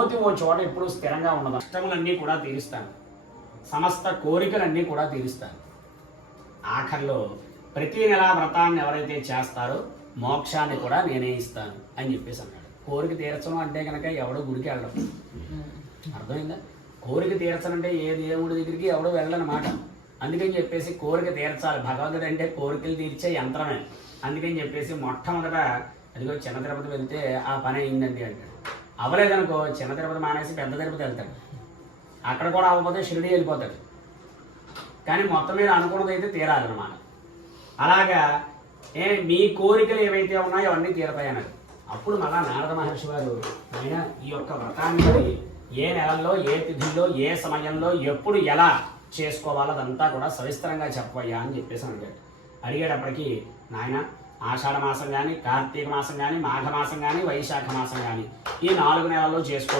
కోతి ఓ చోట ఎప్పుడు స్థిరంగా ఉండదు. కష్టములన్నీ కూడా తీరుస్తాను, సమస్త కోరికలన్నీ కూడా తీరుస్తాను. ఆఖరిలో ప్రతి నెల వ్రతాన్ని ఎవరైతే చేస్తారో మోక్షాన్ని కూడా నేనే ఇస్తాను అని చెప్పేసి అన్నాడు. కోరిక తీర్చడం అంటే కనుక ఎవడో గుడికి వెళ్ళడం, అర్థమైందా? కోరిక తీర్చనంటే ఏ దేవుడి దగ్గరికి ఎవడో వెళ్ళనమాట. అందుకని చెప్పేసి కోరిక తీర్చాలి. భగవంతుడు అంటే కోరికలు తీర్చే యంత్రమే. అందుకని చెప్పేసి మొట్టమొదట అదిగో చిన్న తిరుపతి వెళ్తే ఆ పని అయిందండి అంటాడు. అవ్వలేదనుకో చిన్న తిరుపతి మానేసి పెద్ద తిరుపతి వెళ్తాడు. అక్కడ కూడా అవ్వకపోతే షిరిడి వెళ్ళిపోతాడు. కానీ మొత్తం మీద అనుకున్నది అయితే తీరాలన్నమాట. అలాగా మీ కోరికలు ఏవైతే ఉన్నాయో అవన్నీ తీరతాయి అన్నాడు. అప్పుడు మళ్ళా నారద మహర్షి వారు ఆయన ఈ యొక్క వ్రతాన్ని ఏ నెలల్లో, ఏ తిథుల్లో, ఏ సమయంలో, ఎప్పుడు ఎలా చేసుకోవాలో అదంతా కూడా సవిస్తరంగా చెప్పయ్యా అని చెప్పేసి అడిగాడు. అడిగేటప్పటికి నాయన ఆషాఢ మాసం కానీ, కార్తీక మాసం కానీ, మాఘ మాసం కానీ, వైశాఖ మాసం కానీ ఈ 4 నెలల్లో చేసుకోవచ్చు.